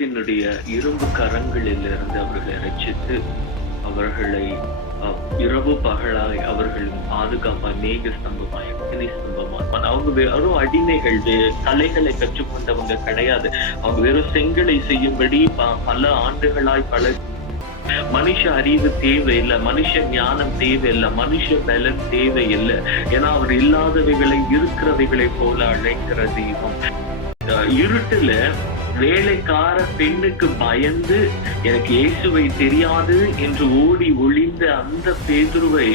எகிப்தினுடைய இரும்பு கரங்களிலிருந்து அவர்களை ரட்சித்து அவர்களை இரவு பகலாய் அவர்களின் பாதுகாப்பாய் மேக ஸ்தம்பமாய் அக்னி ஸ்தம்பமாய் அவங்க வெறும் அடிமைகள் கலைகளை கற்றுக்கொண்டவங்க கிடையாது. அவங்க வெறும் செங்கலை செய்யும்படி பல ஆண்டுகளாய் பல மனுஷ அறிவு தேவையில்லை, மனுஷ ஞானம் தேவையில்லை, மனுஷ பலன் தேவையில்லை. ஏன்னா அவர் இல்லாதவைகளை இருக்கிறவைகளை போல அழைக்கிற தெய்வம். இருட்டுல வேலைக்கார பெண்ணுக்கு பயந்து எனக்கு இயேசுவை தெரியாது என்று ஓடி ஒளிந்த அந்த பேதுருவை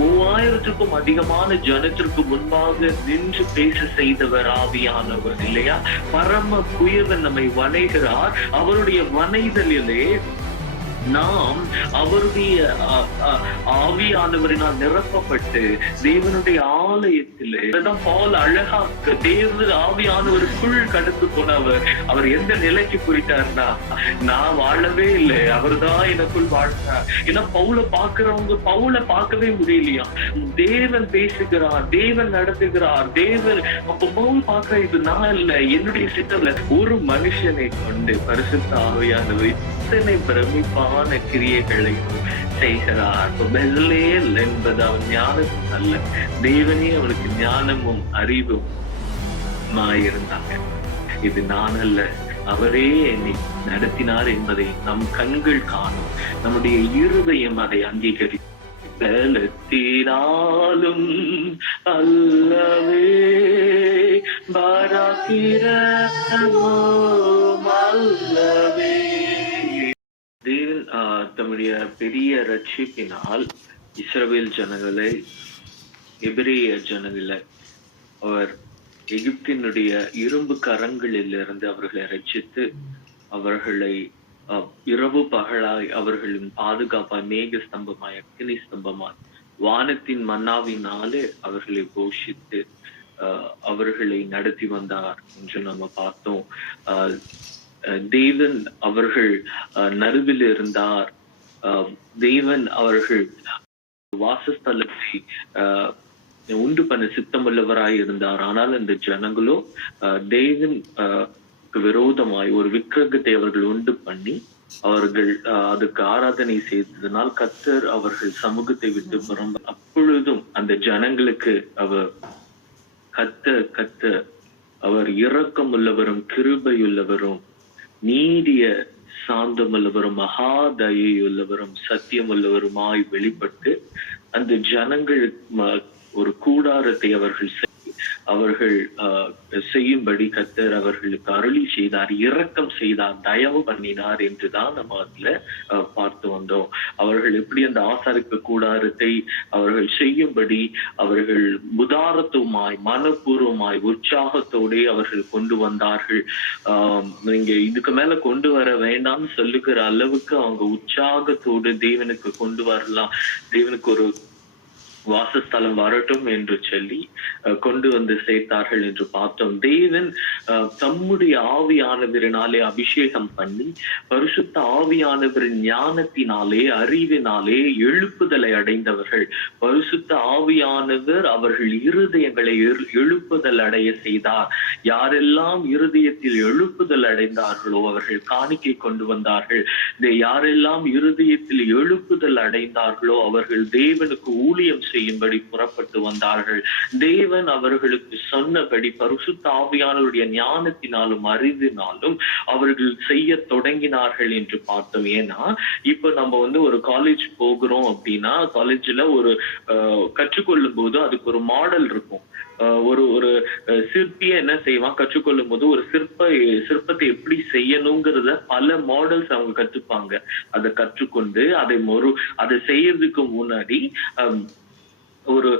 3000க்கும் அதிகமான ஜனத்திற்கு முன்பாக நின்று பேச செய்தவர் ஆவியானவர் இல்லையா? பரம குயவன் நம்மை வணைகிறார். அவருடைய வணைதலிலே நாம் அவருடைய ஆவியானவரினால் நிரப்பப்பட்டு தேவனுடைய ஆலயத்திலே பால் அழகா தேவ ஆவியானவருக்குள் கடந்து போனவர். அவர் எந்த நிலைக்கு போயிட்டாருன்னா, நான் வாழவே இல்லை, அவர் தான் எனக்குள் வாழ்ந்தார். ஏன்னா பவுலை பார்க்கவே முடியலையா? தேவன் பேசுகிறார், தேவன் நடத்துகிறார், தேவன். அப்ப பவுல் பார்க்க இது நான் இல்லை, என்னுடைய சித்தம்ல ஒரு மனுஷனை கொண்டு பரிசுத்த ஆவியானவர் இத்தனை பிரமிப்பான கிரியைகளை செய்கிறார். என்பது அவன் ஞானத்தும் அல்ல, தேவனே அவனுக்கு ஞானமும் அறிவும் இருந்தாங்க. இது நான் அல்ல, அவரே என்னை நடத்தினார் என்பதை நம் கண்கள் காணும், நம்முடைய இருதயம் அதை அங்கீகரி. பலத்தினாலும் அல்லவே அல்லவே தேவன் தம்முடைய பெரிய ரட்சிப்பினால் இஸ்ரவேல் ஜனங்களை, எபிரேய ஜனங்களை அவர் எகிப்தினுடைய இரும்பு கரங்களிலிருந்து அவர்களை ரட்சித்து அவர்களை இரவு பகலாய் அவர்களின் பாதுகாப்பாய் மேக ஸ்தம்பமாய் அக்னி ஸ்தம்பமாய் வானத்தின் மன்னாவினாலே அவர்களை போஷித்து அவர்களை நடத்தி வந்தார் என்று நம்ம பார்த்தோம். தேவன் அவர்கள் நடுவில் இருந்தார். தேவன் அவர்கள் வாசஸ்தலத்தை உண்டு பண்ண சித்தமுள்ளவராய் இருந்தார். ஆனால் இந்த ஜனங்களோ தேவன் விரோதமாய் ஒரு விக்கிரகத்தை அவர்கள் உண்டு பண்ணி அவர்கள் அதுக்கு ஆராதனை செய்ததனால் கர்த்தர் அவர்கள் சமூகத்தை விட்டு புறம். அப்பொழுதும் அந்த ஜனங்களுக்கு அவர் கர்த்தர் அவர் இரக்கம் உள்ளவரும் கிருபையுள்ளவரும் நீடிய சாந்தமுள்ளவரும் மகா தயையுள்ளவரும் சத்தியமுள்ளவருமாய் வெளிப்பட்டு அந்த ஜனங்கள் ஒரு கூடாரத்தை அவர்கள் செய்யும்படி கர்த்தர் அவர்களுக்கு அருளி செய்தார், இரக்கம் செய்தார், தயவு பண்ணினார் என்றுதான் நம்ம அதுல பார்த்து வந்தோம். அவர்கள் எப்படி அந்த ஆசாரிப்பு கூடாரத்தை அவர்கள் செய்யும்படி அவர்கள் உதாரத்துவமாய் மனப்பூர்வமாய் உற்சாகத்தோட அவர்கள் கொண்டு வந்தார்கள். நீங்க இதுக்கு மேல கொண்டு வர வேண்டாம்னு சொல்லுகிற அளவுக்கு அவங்க உற்சாகத்தோடு தேவனுக்கு கொண்டு வரலாம், தேவனுக்கு ஒரு வாசஸ்தலம் வரட்டும் என்று சொல்லி கொண்டு வந்து சேர்த்தார்கள் என்று பார்த்தோம். தேவன் தம்முடைய ஆவியானவரினாலே அபிஷேகம் பண்ணி பரிசுத்த ஆவியானவரின் ஞானத்தினாலே அறிவினாலே எழுப்புதலை அடைந்தவர்கள். பரிசுத்த ஆவியானவர் அவர்கள் இருதயங்களை எழுப்புதல் அடைய செய்தார். யாரெல்லாம் இருதயத்தில் எழுப்புதல் அடைந்தார்களோ அவர்கள் காணிக்கை கொண்டு வந்தார்கள். யாரெல்லாம் இருதயத்தில் எழுப்புதல் அடைந்தார்களோ அவர்கள் தேவனுக்கு ஊழியம் செய்யும்படி புறப்பட்டு வந்தார்கள். தேவன் அவர்களுக்கு சொன்னபடி பரிசுத்த ஆவியானவருடைய ஞானத்தினாலும் அறிவினாலும் அவர்கள் செய்ய தொடங்கினார்கள் என்று பார்த்தோம். ஏன்னா இப்ப நம்ம ஒரு காலேஜ் போகிறோம் அப்படின்னா காலேஜ்ல ஒரு கற்றுக்கொள்ளும் போது அதுக்கு ஒரு மாடல் இருக்கும். ஒரு சிற்பிய என்ன செய்வான், கற்றுக்கொள்ளும் போது ஒரு சிற்பத்தை எப்படி செய்யணுங்கிறத பல மாடல்ஸ் அவங்க கற்றுப்பாங்க. அதை கற்றுக்கொண்டு அதை செய்யறதுக்கு முன்னாடி ஒரு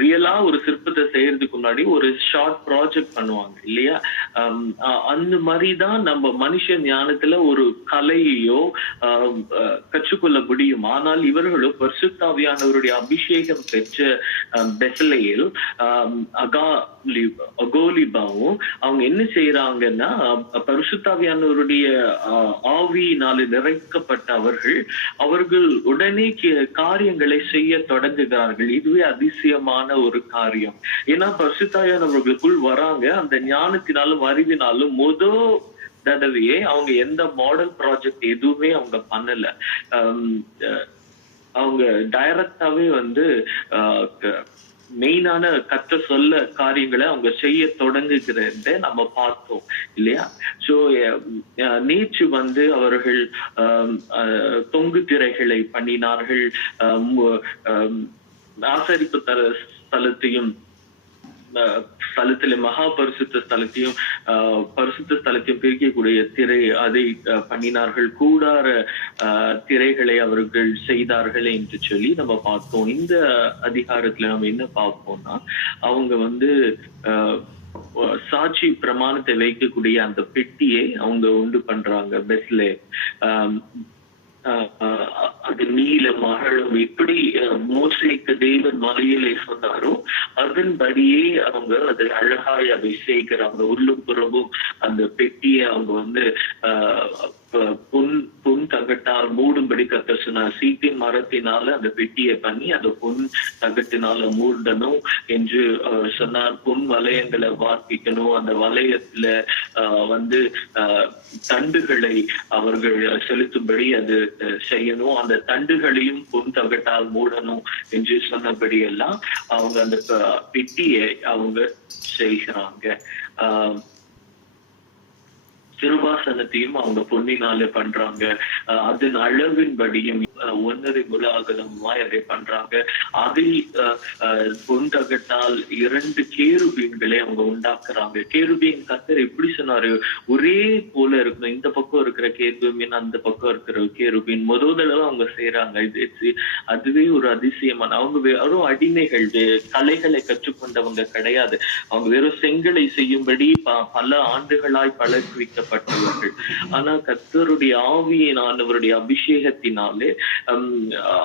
ரியலா ஒரு சிற்பத்தை செய்யறதுக்கு முன்னாடி ஒரு ஷார்ட் ப்ராஜெக்ட் பண்ணுவாங்க இல்லையா? அந்த மாதிரிதான் நம்ம மனுஷ ஞானத்துல ஒரு கலையோ கற்றுக்கொள்ள முடியும். ஆனால் இவர்களோ பரிசுத்தாவியானவருடைய அபிஷேகம் பெற்ற பெசலேல் அகோலிபாவும் அவங்க என்ன செய்யறாங்கன்னா பரிசுத்தாவியானவருடைய ஆவியினாலே நிறைக்கப்பட்ட அவர்கள் உடனே காரியங்களை செய்ய தொடங்குகிறார்கள். இதுவே அதிசயமான ஒரு காரியம். ஏன்னா பரிசுத்தாவியானவர்களுக்குள் வராங்க, அந்த ஞானத்தினாலும் அறிவினாலும் தடவையே அவங்க எந்த மாடல் ப்ராஜெக்ட் எதுவுமே அவங்க பண்ணல. அவங்க டைரக்டாவே வந்து மெயினான கத்த சொல்ல காரியங்களை அவங்க செய்ய தொடங்குகிறத நம்ம பார்த்தோம் இல்லையா? சோ நேற்று வந்து அவர்கள் தொங்கு திரைகளை பண்ணினார்கள், ஆசரிப்பு ஸ்தலத்தையும் மகா பரிசுத்த ஸ்தலத்தையும் பிரிக்கக்கூடிய திரை அதை பண்ணினார்கள், கூடார திரைகளை அவர்கள் செய்தார்கள் என்று சொல்லி நம்ம பார்த்தோம். இந்த அதிகாரத்துல நம்ம என்ன பார்ப்போம்னா, அவங்க வந்து சாட்சி பிரமாணத்தை வைக்கக்கூடிய அந்த பெட்டியை அவங்க உண்டு பண்றாங்க. பெஸ்லே அது நீல மகளும் எப்படி மோசேக்கு தேவன் மலையிலே சொன்னாரோ அதன்படியே அவங்க அது அழகாய் அதை செய்கிறாங்க. உள்ளும் புறமும் அந்த பெட்டியை அவங்க வந்து பொன் தகட்டால் மூடும்படி கர்த்தர் சொன்னார். சீட்டின் மரத்தினால அந்த பெட்டியை பண்ணி அந்த பொன் தகட்டினால மூடணும் என்று சொன்னார். பொன் வளையங்களை வார்ப்பிக்கணும், அந்த வளையத்துல வந்து தண்டுகளை அவர்கள் செலுத்தும்படி அது செய்யணும், அந்த தண்டுகளையும் பொன் தகட்டால் மூடணும் என்று சொன்னபடி எல்லாம் அவங்க அந்த பெட்டியை அவங்க செய்கிறாங்க. திருவாசனத்தையும் அவங்க பொன்னினாலே பண்றாங்க. அதன் அளவின்படியும் 1.5 முழ அகலமாய் அதை பண்றாங்க. அதில் பொன்தகட்டால் 2 கேருபீன்களை அவங்க உண்டாக்குறாங்க. கேருபீன் கர்த்தர் எப்படி சொன்னாரு, ஒரே போல இருக்கணும். இந்த பக்கம் இருக்கிற கேருபீன் அந்த பக்கம் இருக்கிற கேருபீன் முதல் தடவை அவங்க செய்யறாங்க. அதுவே ஒரு அதிசயமான, அவங்க வெறும் அடிமைகள், கலைகளை கற்றுக்கொண்டவங்க கிடையாது. அவங்க வெறும் செங்கலை செய்யும்படி பல ஆண்டுகளாய் பழக்குவிக்கப்பட்டவர்கள். ஆனா கர்த்தருடைய ஆவியினானவருடைய அபிஷேகத்தினாலே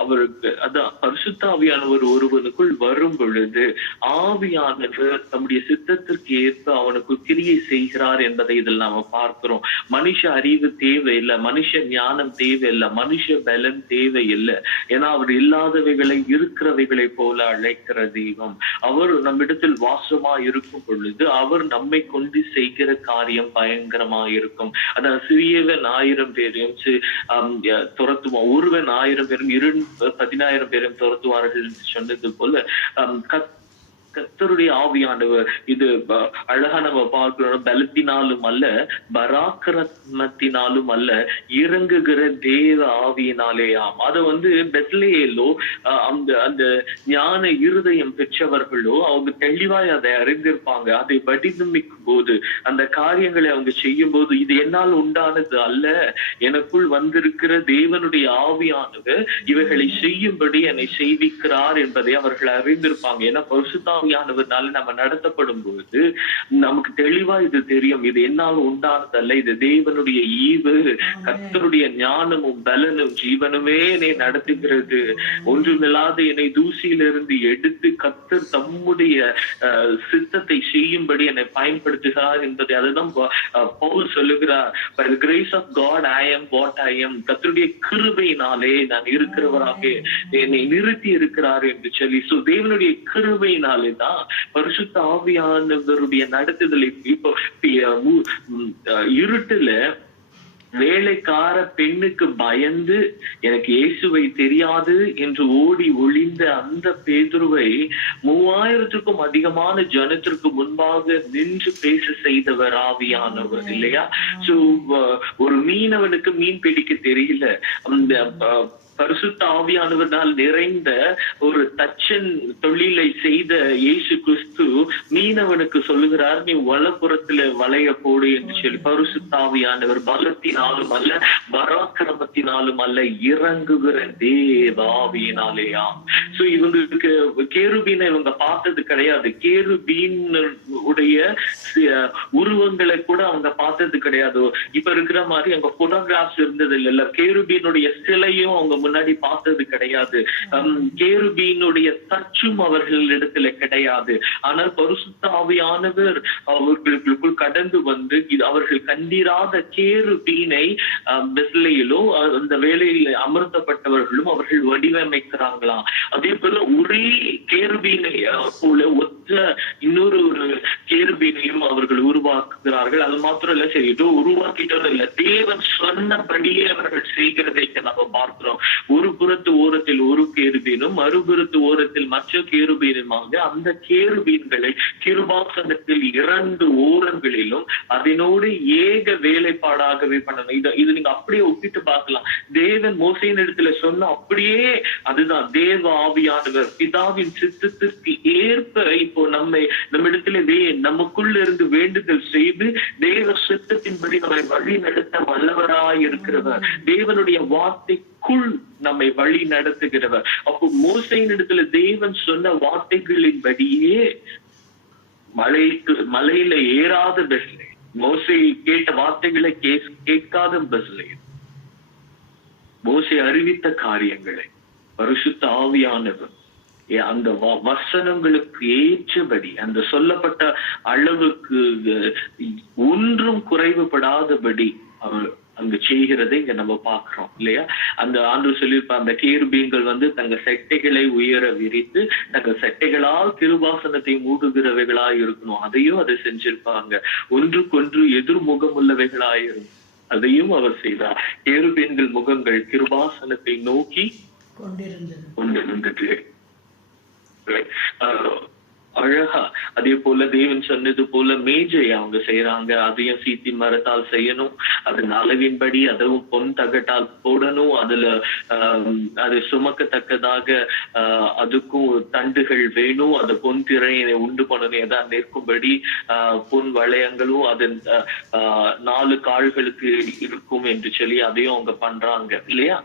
அவருக்கு அதான் பரிசுத்த ஆவியானவர் ஒருவனுக்குள் வரும் பொழுது ஆவியானவர் தம்முடைய சித்தத்திற்கு ஏற்ப அவனுக்கு கிரியை செய்கிறார் என்பதை இதில் நாம பார்க்கிறோம். மனுஷ அறிவு தேவையில்லை, மனுஷ ஞானம் தேவையில்லை, மனுஷ பலன் தேவையில்லை. ஏன்னா அவர் இல்லாதவைகளை இருக்கிறவைகளை போல அழைக்கிற தெய்வம். அவர் நம்மிடத்தில் வாசமா இருக்கும் பொழுது அவர் நம்மை கொண்டு செய்கிற காரியம் பயங்கரமா இருக்கும். அதான் சிறியவன் 1000 பேரையும் துரத்துவான், ஒருவன் 1000 பேரும் 10,000 பேரும் துரத்துவார்கள் என்று சொன்னது போல கர்த்தருடைய ஆவியானவர் இது அழகா நம்ம பார்க்கிறோம். பலத்தினாலும் அல்ல, பராக்கிரமத்தினாலும் அல்ல, இறங்குகிற தேவ ஆவியினாலேயாம். அதை வந்து பெத்லேயேலோ அந்த ஞான இருதயம் பெற்றவர்களோ அவங்க தெளிவாய் அதை அறிந்திருப்பாங்க. அதை வடிவமைக்கும் போது, அந்த காரியங்களை அவங்க செய்யும் போது, இது என்னால் உண்டானது அல்ல, எனக்குள் வந்திருக்கிற தேவனுடைய ஆவியானவர் இவைகளை செய்யும்படி என்னை செய்விக்கிறார் என்பதை அவர்கள் அறிந்திருப்பாங்க. ஏன்னா பரிசுத்த ஆவியானவர்னால நம்ம நடத்தப்படும் பொழுது நமக்கு தெளிவா இது தெரியும், இது என்னால் உண்டானதல்ல, இது தேவனுடைய ஈவு, கர்த்தருடைய ஞானமும் பலனும் ஜீவனுமே என்னை நடத்துகிறது. ஒன்றுமில்லாத என்னை தூசியிலிருந்து எடுத்து கர்த்தர் தம்முடைய சித்தத்தை செய்யும்படி என்னை பயன்படுத்துகிறார் என்பதை அதுதான் பவுல் சொல்லுகிறார். By the grace of God I am what I am. கர்த்தருடைய கிருபையினாலே நான் இருக்கிறவராக என்னை நிறுத்தி இருக்கிறார் என்று சொல்லி. சோ தேவனுடைய கிருபையினாலே தான் பரிசுத்த ஆவியானவருடைய நடத்துதலை. இப்போ இருட்டுல வேலைக்கார பெண்ணுக்கு பயந்து எனக்கு இயேசுவை தெரியாது என்று ஓடி ஒளிந்த அந்த பேதுருவை 3000க்கும் அதிகமான ஜனத்திற்கு முன்பாக நின்று பேச செய்தவர் ஆவியானவர் இல்லையா? சோ ஒரு மீனவனுக்கு மீன் பிடிக்க தெரியல, அந்த பரிசுத்த ஆவியானவரால் நிறைந்த ஒரு தச்சன் தொழிலை செய்த இயேசு கிறிஸ்து மீனவனுக்கு சொல்லுகிறார், நீ வலப்புறத்துல வளைய போடு என்று சொல்லி. பரிசுத்த ஆவியானவர் பலத்தினாலும் அல்ல, பராக்கிரமத்தினாலும் அல்ல, இறங்குகிற தேவ ஆவியினாலேயாம். சோ இவங்களுக்கு கேருபீனை இவங்க பார்த்தது கிடையாது. கேருபீன் உடைய உருவங்களை கூட அவங்க பார்த்தது கிடையாது. இப்ப இருக்கிற மாதிரி அங்க போட்டோகிராஃப்ஸ் இருந்தது இல்ல. கேருபீனுடைய சிலையும் அவங்க முன்னாடி பார்த்தது கிடையாது. கேருபீனுடைய தச்சும் அவர்களிடத்துல கிடையாது. ஆனால் பரிசுத்த ஆவியானவர் அவர்களுக்குள் கடந்து வந்து அவர்கள் கண்டிராத கேருபீனை பெத்லேயிலோ அந்த வேலையில் அமர்த்தப்பட்டவர்களும் அவர்கள் வடிவமைக்கிறாங்களாம். அதே போல ஒரே கேருபீனை போல ஒத்த இன்னொரு கேருபீனையும் அவர்கள் உருவாக்குகிறார்கள். அது மாத்திரம் இல்ல, சரி ஏதோ உருவாக்கிட்டதும் இல்ல, தேவன் சொன்னபடியே அவர்கள் செய்கிறதை நம்ம பார்க்கிறோம். ஒரு புறத்து ஓரத்தில் ஒரு கேருபீனும் மறுபுறத்து ஓரத்தில் மற்ற கேருபீனுமாக அந்த கேருபீன்களை கிருபாசனத்தில் 2 ஓரங்களிலும் அதனோடு ஏக வேலைப்பாடாகவே பண்ணணும். இது நீங்க அப்படியே ஒப்பிட்டு பார்க்கலாம். தேவன் மோசேயின் இடத்துல சொன்ன அப்படியே அதுதான் தேவ ஆவியானவர் பிதாவின் சித்தத்திற்கு ஏற்ப இப்போ நம்மிடத்துல நமக்குள்ள இருந்து வேண்டுதல் செய்து தேவ சித்தத்தின்படி நம்மை வழி நடத்த வல்லவராய் இருக்கிறவர், தேவனுடைய வார்த்தைக்குள் நம்மை வழி நடத்துகிறவர். அப்போ மோசேயின் இடத்துல தேவன் சொன்ன வார்த்தைகளின்படியே மலையில ஏறாத பெஸ்லே, மோசே கேட்ட வார்த்தைகளை கேட்காத பெஸ்லே, மோசே அறிவித்த காரியங்களை பரிசுத்த ஆவியானவர் அந்த வசனங்களுக்கு ஏற்றபடி அந்த சொல்லப்பட்ட அளவுக்கு ஒன்றும் குறைவுபடாதபடி அவர் அங்கு செய்கிறதை இங்க நம்ம பாக்குறோம் இல்லையா? அந்த ஆண்டு சொல்லியிருப்ப அந்த கேருபீன்கள் வந்து தங்க செட்டைகளை உயர விரித்து தங்கள் செட்டைகளால் கிருபாசனத்தை மூடுகிறவைகளாய் இருக்கணும். அதையும் அதை செஞ்சிருப்பாங்க. ஒன்றுக்கொன்று எதிர்முகம் உள்ளவைகளாயிரும், அதையும் அவர் செய்தார். கேருபீன்கள் முகங்கள் கிருபாசனத்தை நோக்கி கொண்டிருந்தது. அழகா அதே போல தேவன் சொன்னது போல மேஜை அவங்க செய்யறாங்க. அதையும் சீத்தி மரத்தால் செய்யணும். அதன் அளவின்படி அதுவும் பொன் தகட்டால் போடணும். அதுல அது சுமக்கத்தக்கதாக அதுக்கும் தண்டுகள் வேணும். அது பொன் திரையை உண்டு பண்ணணும். எதாவது நிற்கும்படி பொன் வளையங்களும் அதன் 4 கால்களுக்கு இருக்கும் என்று சொல்லி அதையும் அவங்க பண்றாங்க இல்லையா?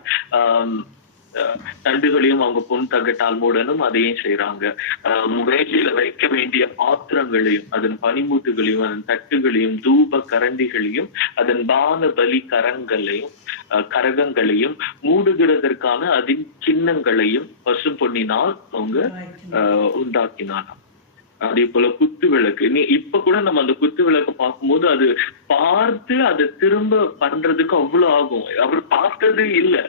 தண்டுகளையும் அவங்க பொன் தகட்டால் மூடணும். அதையும் செய்யறாங்க. மேஜையில வைக்க வேண்டிய பாத்திரங்களையும் அதன் பனிமூட்டுகளையும் அதன் தட்டுகளையும் தூப கரண்டிகளையும் அதன் பான பலி கரகங்களையும் மூடுகிறதற்கான அதன் சின்னங்களையும் பசு பொன்னினால் அவங்க உண்டாக்கினாராம். அதே போல குத்து விளக்கு, இப்ப கூட நம்ம அந்த குத்து விளக்கு பார்க்கும்போது அது பார்த்து அதை திரும்ப பண்றதுக்கு அவ்வளவு ஆகும். அவர் பார்த்தது இல்லை.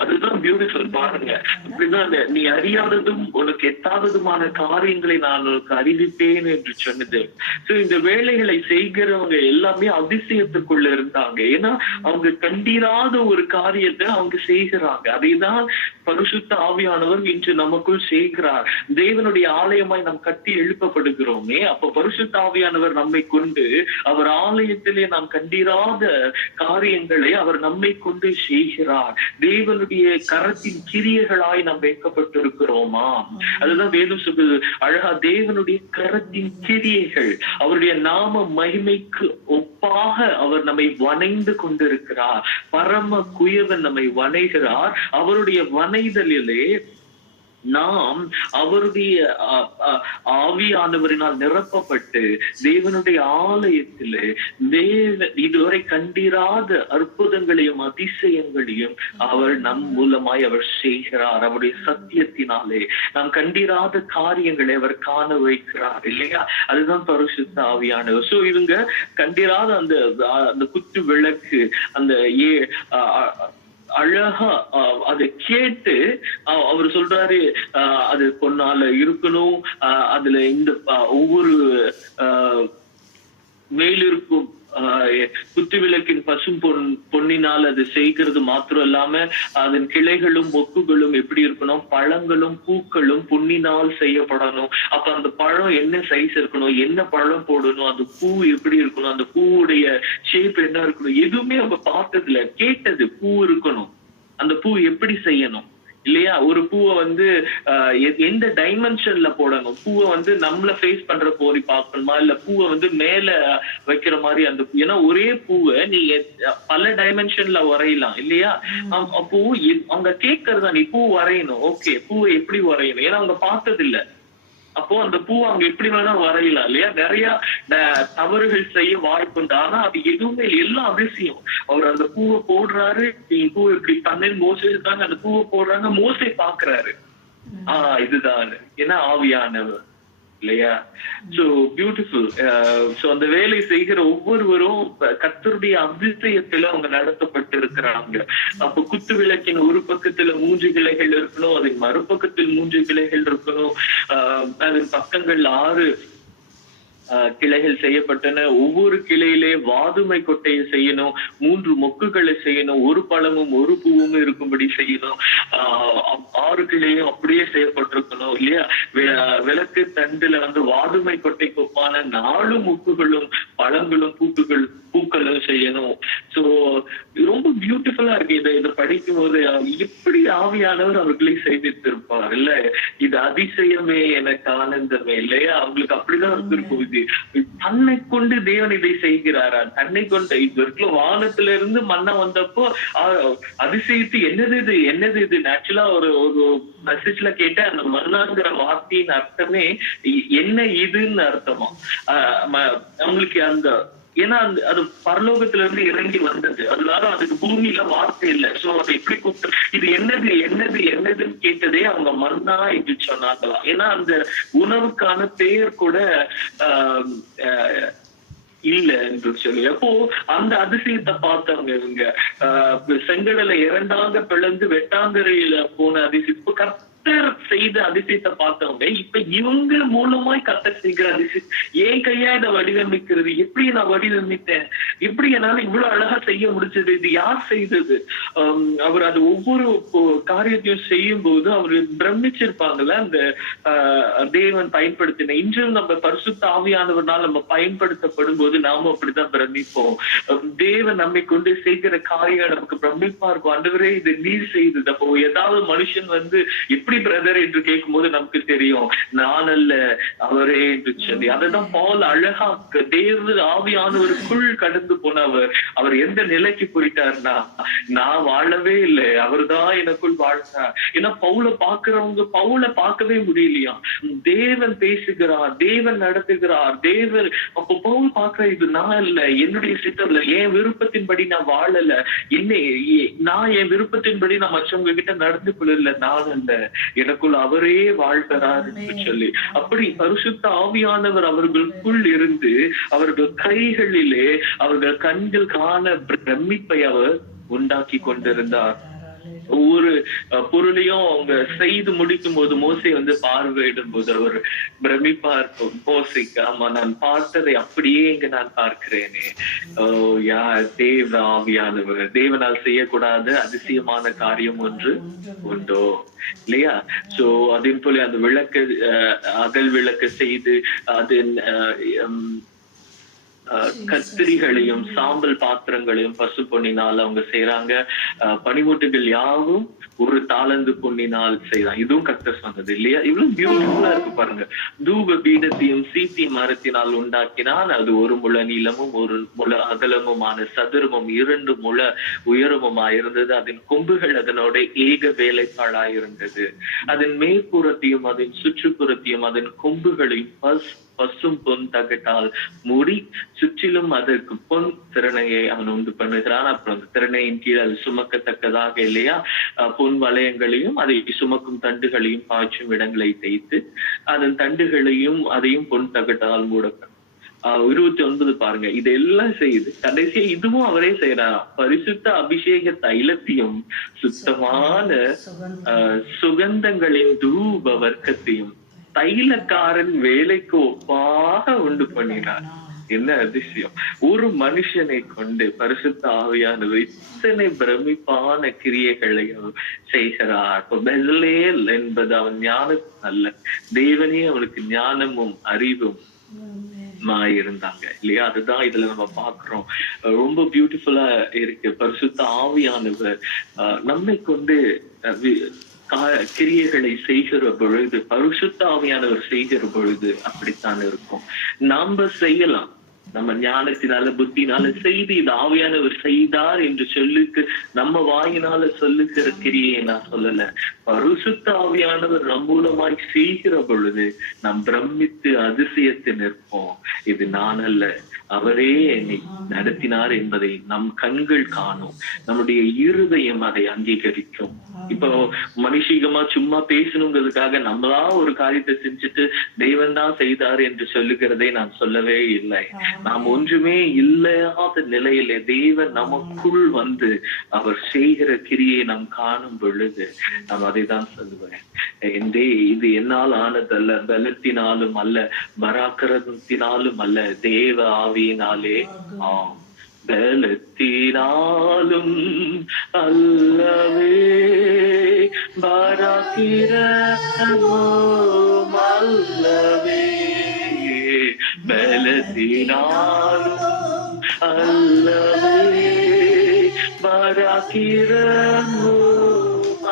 அதுதான் பியூட்டிஃபுல். பாருங்க, அப்படிதான் நீ அறியாததும் உனக்கு எட்டாததுமான காரியங்களை நான் உனக்கு அறிவிப்பேன் என்று சொன்னது. சோ இந்த வேலைகளை செய்கிறவங்க எல்லாமே அதிசயத்துக்குள்ள இருந்தாங்க. ஏன்னா அவங்க கண்டிராத ஒரு காரியத்தை அவங்க செய்கிறாங்க. அதைதான் பரிசுத்த ஆவியானவர் இன்று நமக்குள் செய்கிறார். தேவனுடைய ஆலயமாய் நாம் கட்டி எழுப்பப்படுகிறோமே, அப்ப பரிசுத்த ஆவியானவர் நம்மை கொண்டு அவர் ஆலயத்திலே நாம் கண்டிராத காரியங்களை அவர் நம்மை கொண்டு செய்கிறார். தேவனுடைய கரத்தின் கிரியைகளாய் நாம் வைக்கப்பட்டிருக்கிறோமா? அதுதான் வேதம் சொல்லுது அழகா. தேவனுடைய கரத்தின் கிரியைகள், அவருடைய நாம மகிமைக்கு ஒப்பாக அவர் நம்மை வணைந்து கொண்டிருக்கிறார். பரம குயவன் நம்மை வணைகிறார். அவருடைய வணைதலிலே நாம் அவருடைய ஆவியானவரினால் நிரப்பப்பட்டு தேவனுடைய ஆலயத்திலே இதுவரை கண்டிராத அற்புதங்களையும் அதிசயங்களையும் அவர் நம் மூலமாய் அவர் செய்கிறார். அவருடைய சத்தியத்தினாலே நாம் கண்டிராத காரியங்களை அவர் காண வைக்கிறார் இல்லையா? அதுதான் பரிசுத்த ஆவியானவர். சோ இவங்க கண்டிராத அந்த குத்து விளக்கு அந்த அழகா அதை கேட்டு அவர் சொல்றாரு, அது பொன்னால இருக்கணும். அதுல இந்த ஒவ்வொரு மேலிருக்கும் குத்து விளக்கின் பசும் பொன்னினால் அது செய்கிறது மாத்திரம் இல்லாம அதன் கிளைகளும் மொக்குகளும் எப்படி இருக்கணும், பழங்களும் பூக்களும் பொன்னினால் செய்யப்படணும். அப்ப அந்த பழம் என்ன சைஸ் இருக்கணும், என்ன பழம் போடணும், அந்த பூ எப்படி இருக்கணும், அந்த பூவுடைய ஷேப் என்ன இருக்கணும், எதுவுமே அவங்க பார்த்ததுல கேட்டது. பூ இருக்கணும், அந்த பூ எப்படி செய்யணும் இல்லையா? ஒரு பூவை வந்து எந்த டைமென்ஷன்ல போடணும், பூவை வந்து நம்மள ஃபேஸ் பண்ற போரி பார்க்கணுமா, இல்ல பூவை வந்து மேல வைக்கிற மாதிரி அந்த பூ, ஏன்னா ஒரே பூவை நீ பல டைமென்ஷன்ல வரையலாம் இல்லையா? அப்போ அவங்க கேட்கறதா நீ பூ வரையணும். ஓகே, பூவை எப்படி வரையணும்? ஏன்னா அவங்க பார்த்தது இல்ல. அப்போ அந்த பூ அங்க எப்படி வேணா வரையலாம் இல்லையா? நிறைய தவறுகள் செய்ய வாய்ப்புண்டு. ஆனா அது எதுவுமே எல்லாம் அதிசயம். அவர் அந்த பூவை போடுறாரு, பூ இப்படி பண்ணேன்னு மோசே இருக்காங்க, அந்த பூவை போடுறாங்க, மோசே பாக்குறாரு. இதுதான் ஏன்னா ஆவியானவர் இல்லையா? So beautiful. சோ அந்த வேலை செய்கிற ஒவ்வொருவரும் கர்த்தருடைய அதிசயத்துல அவங்க நடத்தப்பட்டு இருக்கிறாங்க. அப்ப குத்து விளக்கின் ஒரு பக்கத்துல 3 கிளைகள் இருக்கணும், அதன் மறுபக்கத்தில் 3 கிளைகள் இருக்கணும். அதன் பக்கங்கள் 6 கிளைகள் செய்யப்பட்டன. ஒவ்வொரு கிளையிலே வாதுமை கொட்டையை செய்யணும், 3 மொக்குகளை செய்யணும், ஒரு பழமும் ஒரு பூவும் இருக்கும்படி செய்யணும். 6 கிளையும் அப்படியே செய்யப்பட்டிருக்கணும் இல்லையா? விளக்கு தண்டுல வாதுமை கொட்டைக்கு ஒப்பான 4 மொக்குகளும் பழங்களும் பூக்களும் செய்யணும். சோ ரொம்ப பியூட்டிஃபுல்லா இருக்கு. இதை படிக்கும் போது எப்படி ஆவியானவர் அவர்களை செய்திருப்பார் இல்ல? இது அதிசயமே எனக்கு ஆனந்தமே இல்லையா? அவங்களுக்கு அப்படிதான் இருந்திருக்கும். இது தன்னை கொண்டு தேவன் இதை செய்கிறாரா? தன்னை கொண்டு இது வானத்துல இருந்து மண்ணா வந்தப்போ அதிசயித்து என்னது இது ஆக்சுவலா ஒரு மெசேஜ்ல கேட்ட அந்த மன்னாங்கிற வார்த்தையின் அர்த்தமே என்ன இதுன்னு அர்த்தமா. அவங்களுக்கு அந்த ஏன்னா அது பரலோகத்துல இருந்து இறங்கி வந்தது, அதனால அதுக்கு பூமியில வார்த்தை இல்லை. சோ அதை எப்படி கூப்பிட்டு இது என்னதுன்னு கேட்டதே அவங்க மன்னா என்று சொன்னாங்களாம். ஏன்னா அந்த உணவுக்கான பெயர் கூட இல்ல என்று சொல்லி. அப்போ அந்த அதிசயத்தை பார்த்தவங்க இவங்க செங்கடலை 2ஆக பிளந்து வெட்டாந்தரையில போன அதிசயம், கர்த்தர் செய்த அதிசயத்தை பார்த்தவங்க இப்ப இவங்க மூலமாய் கர்த்தர் செய்கிற அதிசயம். ஏன் கையா இதை வடிவமைக்கிறது, எப்படி நான் வடிவமைத்தேன், எப்படி என்னால இவ்வளவு அழகா செய்ய முடிச்சது, இது யார் செய்தது? அவர் அது ஒவ்வொரு காரியத்தையும் செய்யும் போது அவர் பிரமிச்சிருப்பாங்கல்ல. அந்த தேவன் பயன்படுத்தின இன்றும் நம்ம பரிசுத்த ஆவியானவர்னால் நம்ம பயன்படுத்தப்படும் போது நாமும் அப்படித்தான் பிரமிப்போம். தேவன் நம்மை கொண்டு செய்கிற காரியம் நமக்கு பிரமிப்பா இருக்கும். ஆண்டவரே இது நீர் செய்தது. அப்போ ஏதாவது மனுஷன் எப்படி பிரதர் என்று கேட்கும் போது நமக்கு தெரியும் நான் அல்ல அவரே என்று சொல்லி. அதான் பவுல் அழகா தேவ ஆவியானவருக்குள் கடந்து போனவர். அவர் எந்த நிலைக்கு போயிட்டார்னா, நான் வாழவே இல்லை, அவர்தான் எனக்குள் வாழ்ந்தார். ஏன்னா பவுலை பார்க்கவே முடியலையா? தேவன் பேசுகிறார், தேவன் நடத்துகிறார், தேவன். அப்போ பவுல் பார்க்கிற இது நான் இல்ல, என்னுடைய சித்தம் இல்ல, என் விருப்பத்தின்படி நான் வாழல, நான் என் விருப்பத்தின்படி நான் மற்றவங்க கிட்ட நடந்து கொள்ளல, நான் அல்ல, எனக்குள் அவரே வாழ்கிறார் என்று சொல்லி. அப்படி பரிசுத்த ஆவியானவர் அவர்களுக்குள் இருந்து அவர்கள் கைகளிலே அவர்கள் கண்கள் காண பிரமிப்பை அவர் உண்டாக்கி கொண்டிருந்தார். ஒவ்வொரு பொருளையும் அவங்க செய்து முடிக்கும் போது மோசே பார்வையிடும் போது அவர் பிரமிப்பா இருக்கும். மோசைக்கு, ஆமா நான் பார்த்ததை அப்படியே இங்க நான் பார்க்கிறேனே. தேவ ஆவியானவர், தேவனால் செய்யக்கூடாத அதிசயமான காரியம் ஒன்று உண்டோ இல்லையா? சோ அதே போல அந்த விளக்கு, அகல் விளக்கு செய்து அது கத்திரிகளையும் சாம்பல் பாத்திரங்களையும் பசு பொன்னினால் அவங்க செய்யறாங்க. பனிமுட்டுகள் யாவும் 1 தாலந்து பொன்னினால் செய்யறாங்க. இதுவும் கர்த்தர் சொன்னது இல்லையா? இவ்வளவு பியூட்டிஃபுல்லா இருக்கு பாருங்க. தூப பீடத்தையும் சீத்தி மரத்தினால் உண்டாக்கினால் அது 1 முழ நீளமும் 1 முழ அகலமுமான சதுரமும் 2 முழ உயரமுமாயிருந்தது. அதன் கொம்புகள் அதனோட ஏக வேலைப்பாடாயிருந்தது. அதன் மேற்புறத்தையும் அதன் சுற்றுப்புறத்தையும் அதன் கொம்புகளையும் பசும் பொன் தகட்டால் மூடி சுற்றிலும் அதற்கு பொன் திறனையை அவன் உண்டு பண்ணுகிறான். அப்புறம் அந்த திறனையின் கீழ் அது சுமக்கத்தக்கதாக இல்லையா பொன் வளையங்களையும் அதை சுமக்கும் தண்டுகளையும் பாய்ச்சும் இடங்களை தைத்து அதன் தண்டுகளையும் அதையும் பொன் தகட்டால் மூடப்படும். 29 பாருங்க, இதெல்லாம் செய்யுது கடைசியா இதுவும் அவரே செய்யறாராம். பரிசுத்த அபிஷேக தைலத்தையும் சுத்தமான சுகந்தங்களின் தூப வர்க்கத்தையும் தைலக்காரன் வேலைக்கு ஒப்பாக உண்டு பண்ணினார். என்ன அதிசயம்! ஒரு மனுஷனை கொண்டு பரிசுத்த ஆவியானவர் இத்தனை பிரமிப்பான கிரியைகளை செய்கிறார். பெசலேல் என்பது அவன் ஞானம் அல்ல, தேவனே அவனுக்கு ஞானமும் அறிவும் இருந்தாங்க இல்லையா? அதுதான் இதுல நம்ம பாக்குறோம். ரொம்ப பியூட்டிஃபுல்லா இருக்கு. பரிசுத்த ஆவியானவர் நம்மை கொண்டு கிரியைகளை செய்கிற பொழுது, பரிசுத்த ஆவியானவர் செய்கிற பொழுது அப்படித்தான் இருக்கும். நாம செய்யலாம், நம்ம ஞானத்தினால புத்தினால செய்து இது ஆவியானவர் செய்தார் என்று சொல்லுக்கு நம்ம வாயினால சொல்லுகிற கிரியை நான் சொல்லல. பரிசுத்த ஆவியானவர் நம் மூலமாய் செய்கிற பொழுது நாம் பிரமித்து அதிசயத்து நிற்போம். இது நான் அல்ல, அவரே என்னை நடத்தினார் என்பதை நம் கண்கள் காணும், நம்முடைய இருதயம் அதை அங்கீகரிக்கும். இப்போ மனுஷிகமா சும்மா பேசணுங்கிறதுக்காக நம்மளா ஒரு காரியத்தை செஞ்சுட்டு தெய்வம் தான் செய்தார் என்று சொல்லுகிறதை நான் சொல்லவே இல்லை. நாம் ஒன்றுமே இல்லாத நிலையிலே தேவன் நமக்குள் வந்து அவர் செய்கிற கிரியை நாம் காணும் பொழுது நாம் அதை தான் சொல்லுவேன். இது என்னால் ஆனதல்ல, பலத்தினாலும் அல்ல, பராக்கிரமத்தினாலும் அல்ல, தேவ ஆவியினாலே. ஆம், பலத்தினாலும் அல்லவே, பராக்கிரமம் அல்லவே, பலத்தினாலும் அல்லவே, பராக்கிரமம்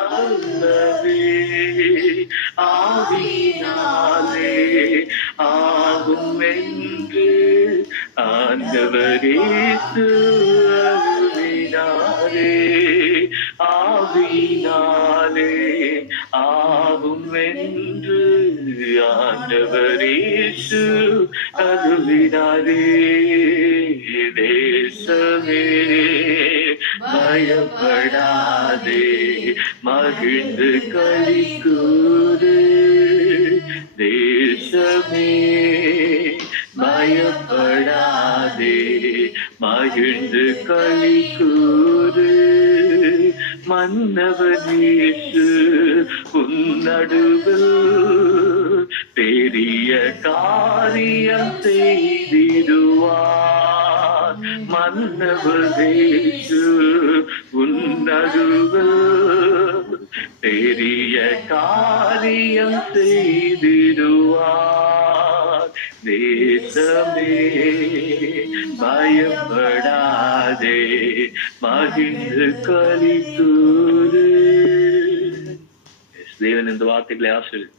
அல்லவே, ஆவியினாலே ஆகும் என்று ஆண்டவரே அருளினாரே. ஆவியினாலே ஆகும் என்று ஆண்டவரே அருளினாரே. தேசமே பயப்படாதே, மகிழ்ந்து களிக்கூறு. தேசமே பயப்படாதே, மகிழ்ந்து களிக்கூறு. மன்னவர் இயேசு உன் நடுவில் பெரிய காரியம் செய்திடுவார். மன்னவர் இயேசு உன் நடுவில் பெரிய காரியம் செய்திடுவார். தேசமே பயப்படாதே, மகிழ்ந்து களித்தூரு. தேவன் இந்த வார்த்தைகளை ஆசீர்வதிப்பார்.